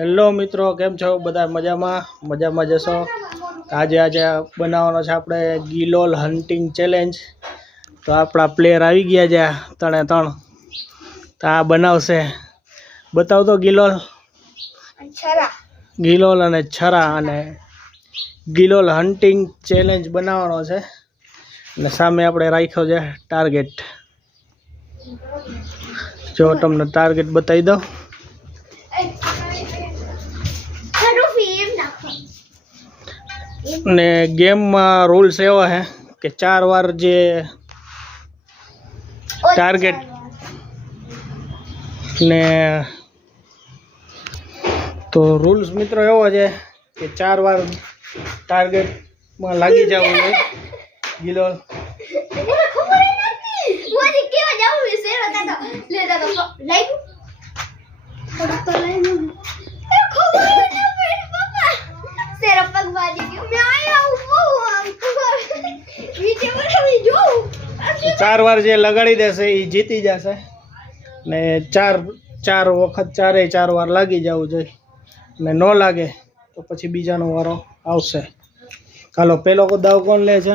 Hello મિત્રો, કેમ છો? બધા મજામાં જશો? આજે બનાવવાનો છે આપણે ગિલોલ હન્ટિંગ ચેલેન્જ. તો આપણા પ્લેયર આવી ગયા છે 3 તો આ બનાવશે. બતાવ તો ગિલોલ અને છરા અને ગિલોલ હન્ટિંગ ચેલેન્જ બનાવવાનો છે. અને સામે આપણે રાખ્યો છે ટાર્ગેટ. જો તમને ટાર્ગેટ બતાવી દઉં. ને ગેમમાં રૂલ્સ એવા છે કે 4 વાર જે ટાર્ગેટ ને તો રૂલ્સ મિત્રો એવો છે કે 4 વાર ટાર્ગેટમાં લાગી જવું છે ગિલોલ. ચાર વાર જે લગાડી દેશે એ જીતી જશે ને 4 વખત 4 વાર લાગી જવું જોઈએ ને ન લાગે તો પછી બીજાનો વારો આવશે. ચાલો પેલો દાવ કોણ લે છે?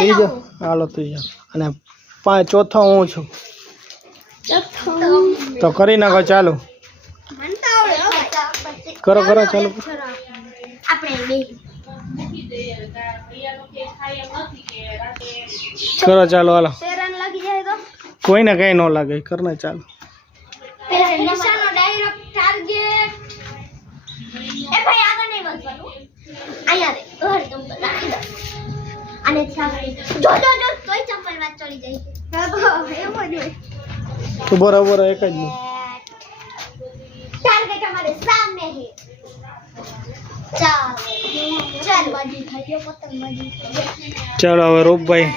બીજો. હાલો તું જા અને ચોથો હું છું. તો કરી નાખો. ચાલો કરો ચાલો કરો. ચાલો હાલો, કોઈને કઈ ન લાગે. કરને ચાલો. બરાબર એક જ નહીં. ચાલો હવે રૂપભાઈ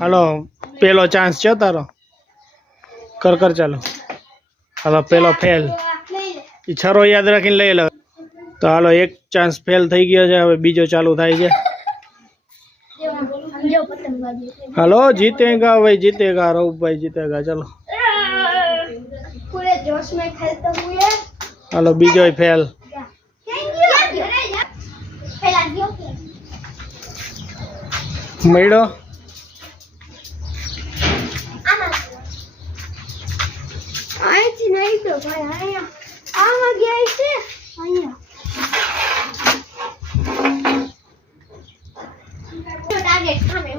હાલો, પેલો ચાન્સ છે તારો. કર ચાલો. હાલો પેલો ફેલ. એ છરો યાદ રાખીને લઈ લો. તો હાલો એક ચાન્સ ફેલ થઈ ગયો છે. હવે બીજો ચાલુ થાય છે. હાલો જીતેગા ભાઈ, જીતેગા. રૂપભાઈ જીતેગા. ચલો હાલો બીજો ફેલ. મળ્યો.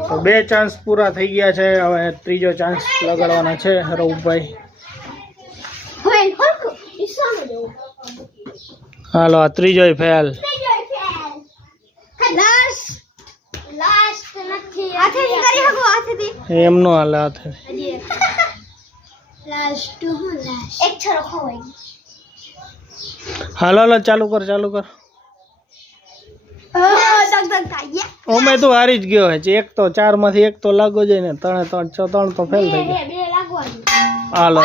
તો 2 ચાન્સ પૂરા થઈ ગયા છે. હવે ત્રીજો ચાન્સ લગાડવાના છે રઉફભાઈ. હાલો આ ત્રીજો ફેલ. એમનો હાલ હાથે. હાલો ચાલુ કર. ઓમે તું હારી જ ગયો છે. એક તો 4 માંથી એક તો લાગો જાય ને. 3 તો ફેલ થઈ ગયા. હાલો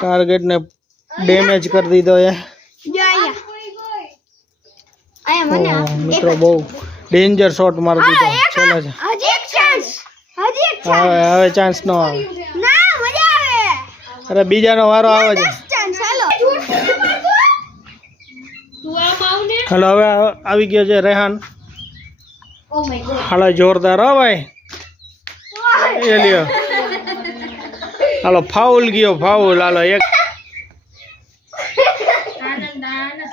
ટાર્ગેટ ને ડેમેજ કરી દીધો છે મિત્રો. બહુ ડેન્જર શોટ મારી દીધો. ચલો છે હવે ચાન્સ નો આવે. અરે બીજાનો વારો આવે છે. હાલો હવે આવી ગયો છે રેહાન. હાલો જોરદાર. હો ભાઈ એ લ્યો. હાલો ફાઉલ ગયો. હાલો એક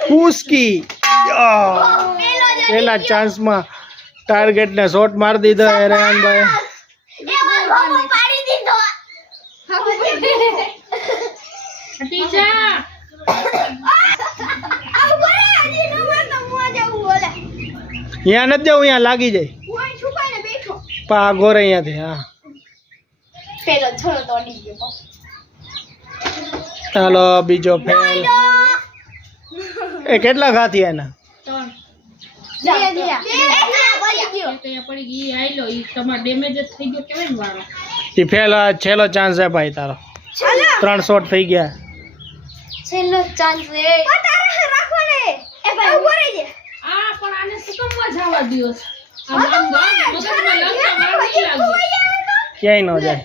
પૂસકી. પેલા ચાન્સમાં ટાર્ગેટ ને શોટ મારી દીધો રેહાનભાઈ. અહીંયા નથી જવું, અહીંયા લાગી જાય. પા ગોરે અહીંયાથી. હા ચાલો બીજો ફેલ. એ કેટલા ઘા થયા એના? ફેલ. છેલ્લો ચાન્સ છે ભાઈ તારો. 3 શોટ થઈ ગયા. છેલ્લો ચાન્સ છે. તારે રાખો ને. એ ભાઈ ઉભો રહી જા. આ પણ આને સુકમવા જવા દ્યો. આમ મગજમાં લગતા મારી લાગે. ક્યાંય ન જાય.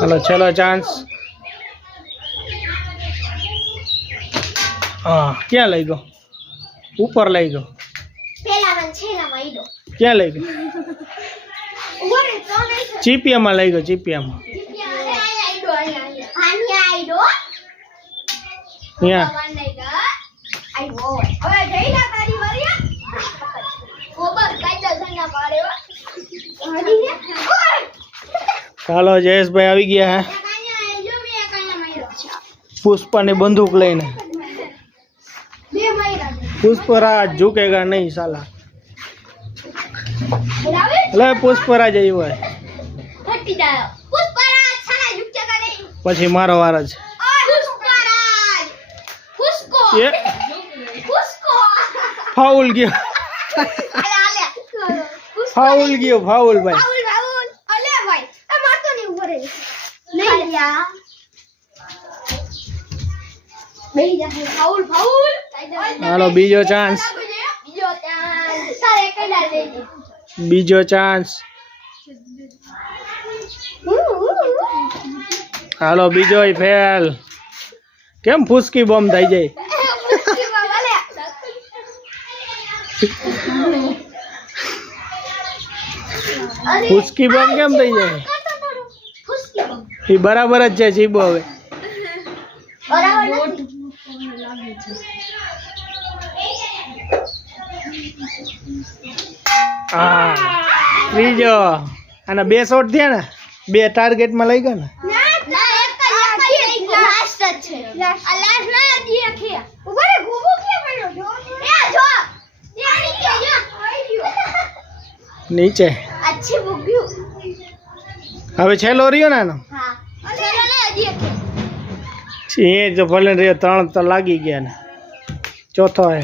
હાલો છેલ્લો ચાન્સ. હા ક્યાં લઈ ગયો? ઉપર લઈ ગયો. પેલા વન છેલ્લામાં ઈડો. ક્યાં લઈ ગયો? ઉભો રહે તો નહીં. ચીપિયામાં લઈ ગયો. ચીપિયામાં. અહીંયા હાલો જયેશભાઈ આવી ગયા હે પુષ્પાની બંદૂક લઈને. પુષ્પરાજ ઝુકેગા નહીં સાલા. લે પુષ્પરાજ આવ્યો હે. પછી મારો વાર જ. એ ફાઉલ ગયો. ફાઉલ ગયો. ફાઉલ ભાઈ. હાલો બીજો ચાન્સ. બીજો ચાન્સ. હાલો બીજો ફેલ. કેમ ફૂસકી બોમ્બ થઈ જાય? ફૂસકી બોમ્બ કેમ થઈ જાય? એ બરાબર જ છે ચીબો. હવે હા ત્રીજો. આના 2 શોટ થયા ને. 2 ટાર્ગેટમાં લઈ ગયા ને. નીચે હવે છેલ્લો રહ્યો ને એનો. એ તો ભલે રહ્યો. 3 તો લાગી ગયા ને. ચોથો હે.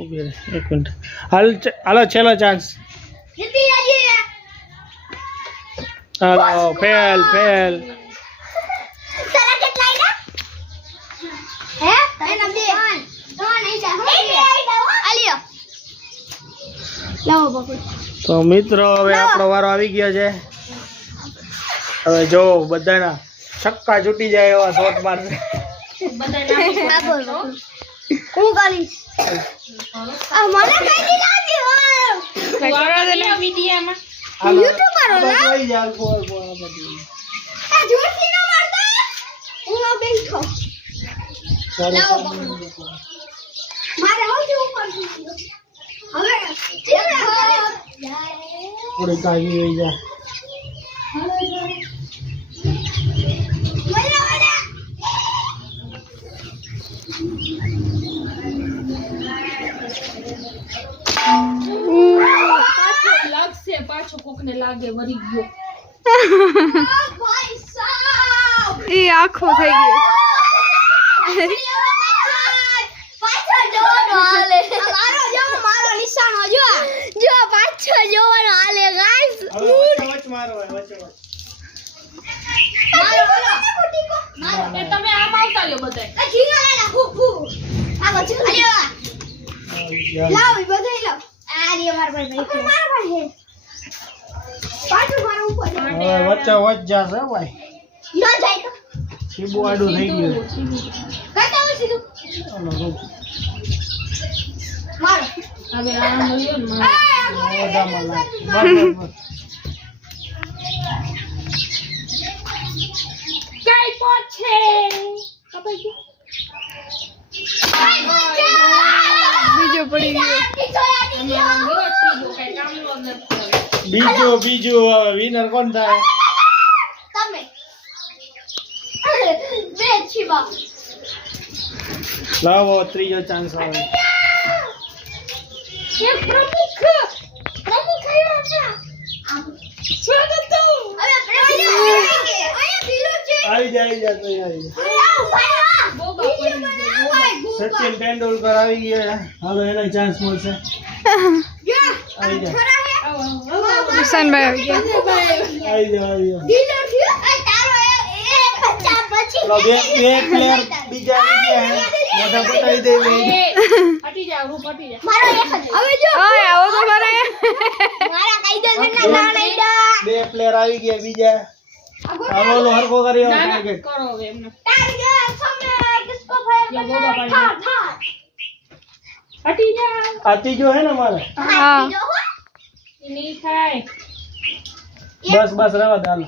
ઉભી રહે 1 મિનિટ. હાલો છેલ્લો ચાન્સ. હાલો ફેલ. ફેલ. તો મિત્રો હવે આપણો વારો આવી ગયો છે. હવે જો બધાના છક્કા છૂટી જાય એવા શોટ મારશે. થોડી કાગી હોઈ જાય. લાગશે પાછો કોકને લાગે વરી ગયો. એ આખો થઈ ગયો. તમે આમ આવતા લ્યો બધા. વચ્ચે વચ જશે ભાઈ. સીબુ આડું થઈ ગયું. હવે આમ લ્યો ને કઈ પોછે બીજો પડી ગયો. બીજો હવે વિનર કોણ થાય? લાવો ત્રીજો ચાન્સ આવે. આવી જાય તો સચિન તેંડુલકર આવી ગયા. હવે એનો ચાન્સ મળશે. આવી જાઓ કિશનભાઈ આવી ગયા. આવી જાઓ ડીલર થયો આ તારો એ 50 પછી ચલો બે પ્લેયર બીજા આવી ગયા હે મોઢા બતાવી દેવી હટી જાવ રૂપ હટી જા મારો એક જ હવે જો ઓય આવો તો ખરે. મારા કાયદેસરના નાણા બે પ્લેયર આવી ગયા બીજા હાલો લો હરકો કરી આવો ટાર્ગેટ કરો હવે એમને टारगेट समय किसको फायर ये करना बोला है पानी। था હટી જા આતી जो है ना मारे હા. जो हो એ નહીં થાય बस बस रहवा दे हालो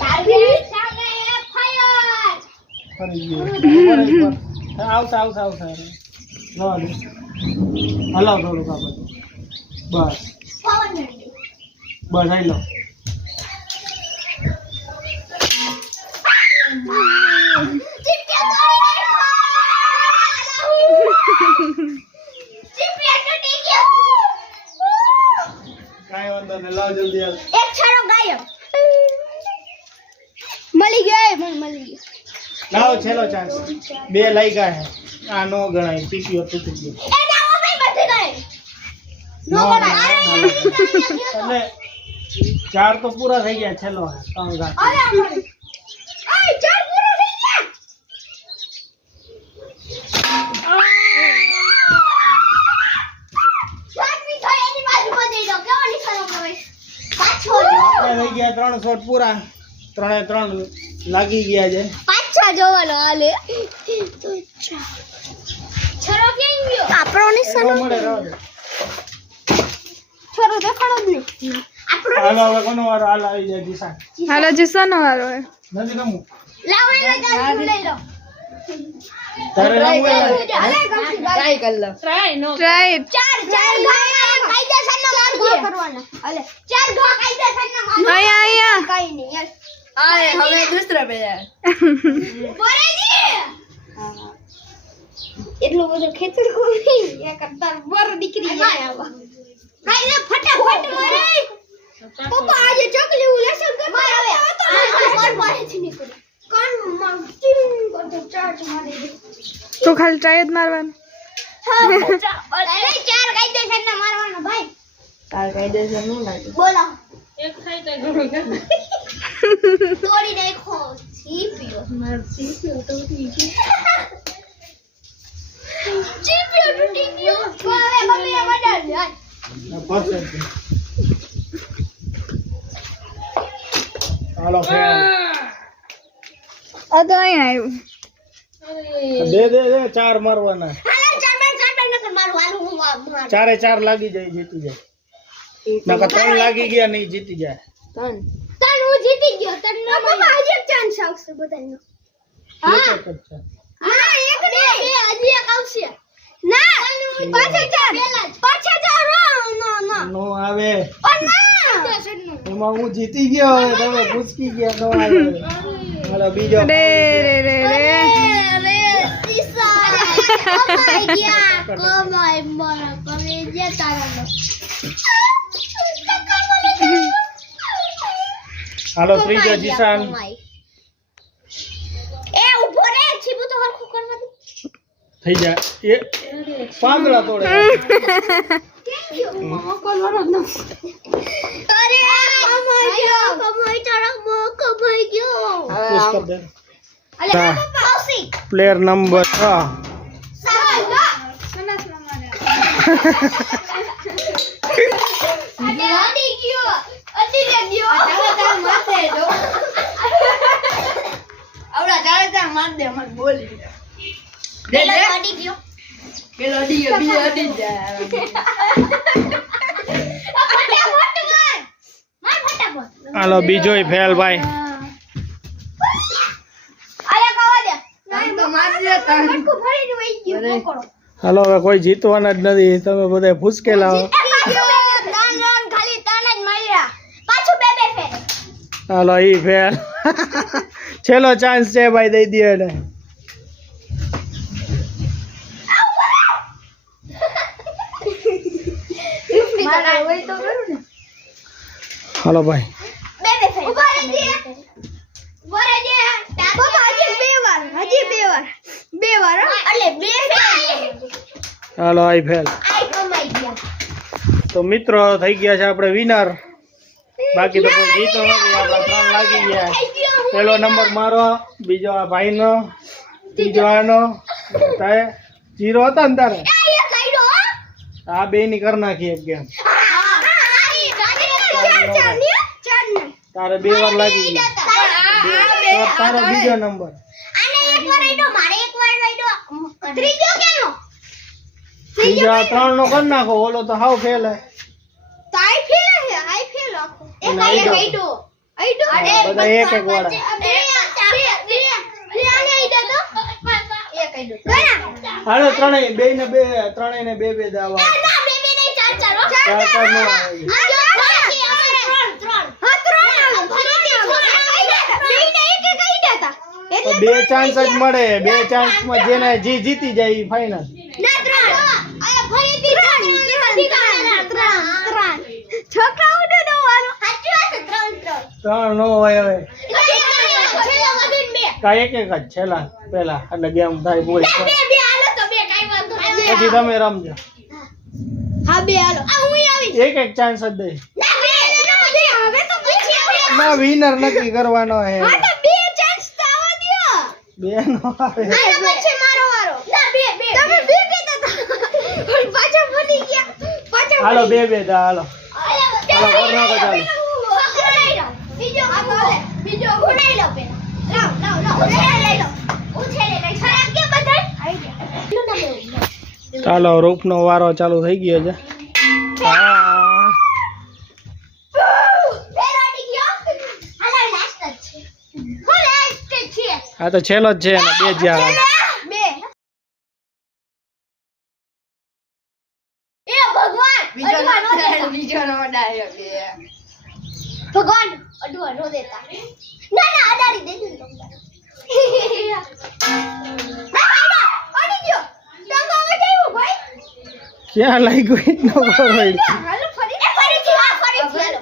टारगेट समय फायर ફરી ગયો ઉપર એક વાર આવતા રહેવા દે હલાવ થોડું કાપડ બસ पवन બસ આઈ લો चिपके तोड़ी नहीं चिपके टूटी गया કાઈ વાંધો નહીં લાવ જલ્દી હાલ एक छड़ो गायब मली गया मन मली गया લાવ છેલ્લો ચાન્સ બે લઈ ગયા હે આ નો ગણાય પીપીઓ તૂટી ગયો ए जाओ भाई बच गए નો नो बना એટલે ચાર તો પૂરા થઈ ગયા છેલ્લો હે ત્રણ ઘાટ अरे हमारे ए चार पूरा नहीं गया चार भी तो एनी बाजू को दे दो क्यों निशानो करे पाछो આપણે થઈ ગયા 3 શોટ પૂરા ત્રણે ત્રણ લાગી ગયા છે પાછા જોવાનો હાલે તો છરો કેમ ગયો આપણો એનો નિશાનો મળે રહેવા દે છરો દેખાડો જ નહીં આપણો હાલો હવે કોનો વારો હાલ આવી જાય દિશા હાલો જીસન વાળો હે. નથી રમવું લાવો એને ચાલુ લઈ લો તારે રમવું હોય હાલે ગમતી ટ્રાય કર લો ટ્રાય નો ટ્રાય. ચાર ઘા કાયદેસરના મારજો કરવાના હાલે ચાર ઘા કાયદેસરના મારજો અહીંયા કાઈ નહીં યાર आए हमें दूसरा पे यार બોરેજી એટલું બધું ખેતર કોઈ એક અતાર બર દીકરી જાય આવા કાઈ ના ફટાફટ મારે પપ્પા આજે ચકલી હું લેસન કરતા માર મારેથી નીકળી કાન માં ચીંગ કરતો ચાર્જ મારી દે તું ખાલી ટ્રાય જ મારવાનું. અરે ચાર કાયદેસરના મારવાના ભાઈ कार का इधर से नहीं लागे બોલો એક થાય તો ઘણું કામ તોડી નાખો ચીપિયો મારતી તો ઠીક છે ચીપિયો તૂટી ગયો હવે મમ્મી મદદ યાર પરફેક્ટ હાલો ફેર આ તો અહીંયા આવ્યું. અરે દે દે દે ચાર મારવાના હાલો ચાર નકર મારું હાલ હું માર ચારે ચાર લાગી જાય જીતી જાય નકર ત્રણ લાગી ગયા નહીં જીતી જાય कौन તન હું જીતી ગયો તન ના પપ્પા હજી એક ચાન્સ આવશે બધાનો એક જ છે. હા એક ને હજી એક આવશે ના પાછા ચાર પાછા ચાર ના નો આવે પણ ના એમાં હું જીતી ગયો હવે તમે ભૂસકી ગયા નો આવે હાલો બીજો રે રે રે રે. અરે સીસા કમાઈ ગયા કમાઈ મારા કમાઈ ગયા તારા હાલો ત્રીજો જીસાન એ ઉભો રે છીબુ તો હરખું કરવા દે થઈ જાય એ પાંદડા તોડે અરે કમાઈ તારા કમાઈ ગયો પુશ કર દે અલે હા. પપ્પા આવસી પ્લેયર નંબર 6 સાલા અડી ગયો અડી ગયો तारा मारते दो आवड़ा तारा मार दे मत बोल दे दे અડી ગયો के लड़ी अभी अड़ी जा ફટાફટ માર ફટાફટ હાલો બીજોય ફેલ ભાઈ આયા કાવા દે तान तो मार दे तान ફટકો ફરીને વઈ ગયો અરે. પકડો હાલો હવે કોઈ જીતવાના જ નથી તમે બધા ફૂસકેલા હો ખાલી તન જ માર્યા પાછું બે બે ફેર હાલો ઈ ફેલ છેલ્લો ચાન્સ છે ભાઈ દઈ દે એને मारा वही तो करो ना હાલો ભાઈ બે બે ફેર ઉભા રહેજે પપ્પા હજી બે વાર બે વાર એટલે બે ફેર હાલો આઈ ફેલ આઈ કમાઈ ગયા તો મિત્રો થઈ ગયા છે આપણે વિનર. બાકી તો કોઈ જીતો નથી, આપણા 3 લાગી ગયા. પહેલો નંબર મારો, બીજો આ ભાઈનો, ત્રીજો આનો. તારે 0 હતા ને તારે? આ બે ની કરી નાખી એક ગેમ. તારે 2 વાર લાગી ગયા. તારો બીજો નંબર. ત્રીજો 3 નો કરી નાખો, ઓલો તો હાવ ફેલ હે. બધા એક એક વાળા. હાલો ત્રણેય ને બે દાવા. 4 નો આવે. તો 2 ચાન્સ જ મળે. 2 ચાન્સ માં જેને જીતી જાય એ ફાઇનલ. 3 નો હોય હવે. કાંઈ એક જ છેલ્લા પેલા એટલે ગેમ થાય પૂરી. પછી તમે રમજો. એક ચાન્સ જ દે. ના વિનર નક્કી કરવાનો હે. 2 નો આવે. હાલો 2 દા. હાલો હાલો કર નાખો ચાલો. ચાલો રૂપનો વારો ચાલુ થઈ ગયો છે. હા તો છેલ્લો જ છે ને 2 જ આવે. ભગવાન અડવા નો દેતા. ના ના અડાડી દેજો તમને. અડી ગયો. ટંગા વટાવ્યો ભાઈ. ક્યાં લાગ્યું એ ન ખબર. હાલો ફરીથી હાલો.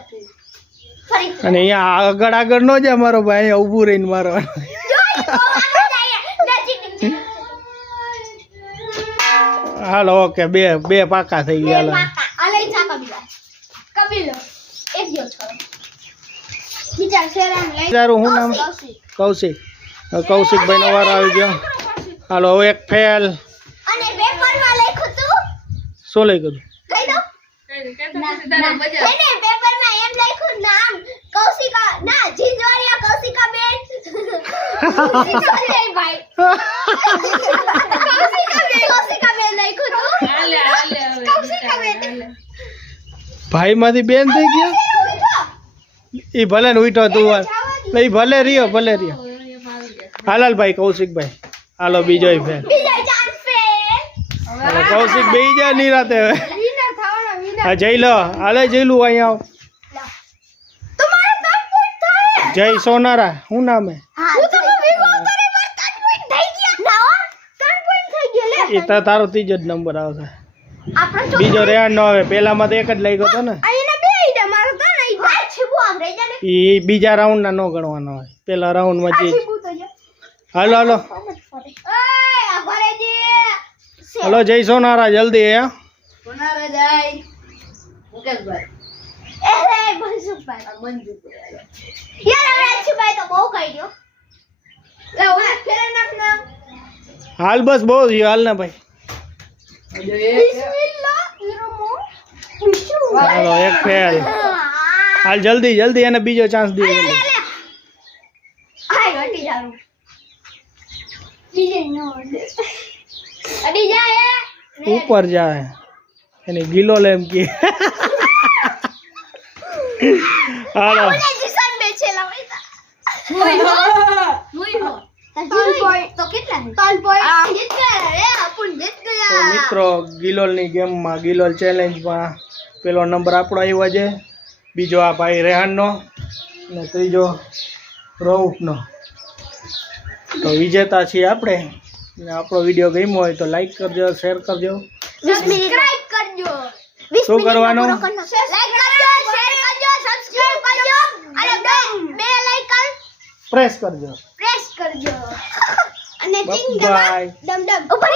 અને અહીંયા આગળ નો જાય મારો ભાઈ, ઊભું રહીને મારવાનો. હાલો ઓકે 2 પાકા થઈ ગયા. તારું શું નામ? કૌશિક. કૌશિકભાઈ નો વારો આવી ગયો. હાલો હવે એક ફેલ. શું લઈ ગયું? ભાઈ માંથી બેન થઈ ગયા. ઈ ભલે ને ઉઠો તું. ઈ ભલે રહ્યો. હાલાલ ભાઈ કૌશિકભાઈ. હાલો બીજો ફેલ. હાલો કૌશિક બેહી જા નિરાતે હવે. હા જઈ લો. હાલે જઈલું અહીંયા આવ. જય સોનારા. શું નામ હે? એ તો તારો 3 જ નંબર આવશે. બીજો રેહાન નો આવે. પેલામાં તો એક જ લઈ ગયો હતો ને. એ બીજા રાઉન્ડ ના નો ગણવાનો હોય. પેલા રાઉન્ડ માં જે. હાલો હાલો જય સોનારા જલ્દી. હે હાલ બસ બહુ થયું. હાલ ને ભાઈ. હાલો એક ફેલ. હાલ જલ્દી એને બીજો ચાન્સ દે. ઉપર જાય એને ગીલો લેમ કે. હાલો તો મિત્રો ગિલોલ ની ગેમમાં ગિલોલ ચેલેન્જમાં પેલો નંબર આપણો આવ્યો છે. બીજો આ ભાઈ રેહાનનો અને ત્રીજો રૌફનો. તો વિજેતા છીએ આપણે. આપણો વિડીયો ગમ્યો હોય તો લાઈક કરજો, શેર કરજો, સબસ્ક્રાઇબ કરજો. શું કરવાનું? લાઈક કરજો, શેર કરજો, સબસ્ક્રાઇબ કરજો અને બે લાઇકન પ્રેસ કરજો. અને બાય. ડમ ડમ ઉપર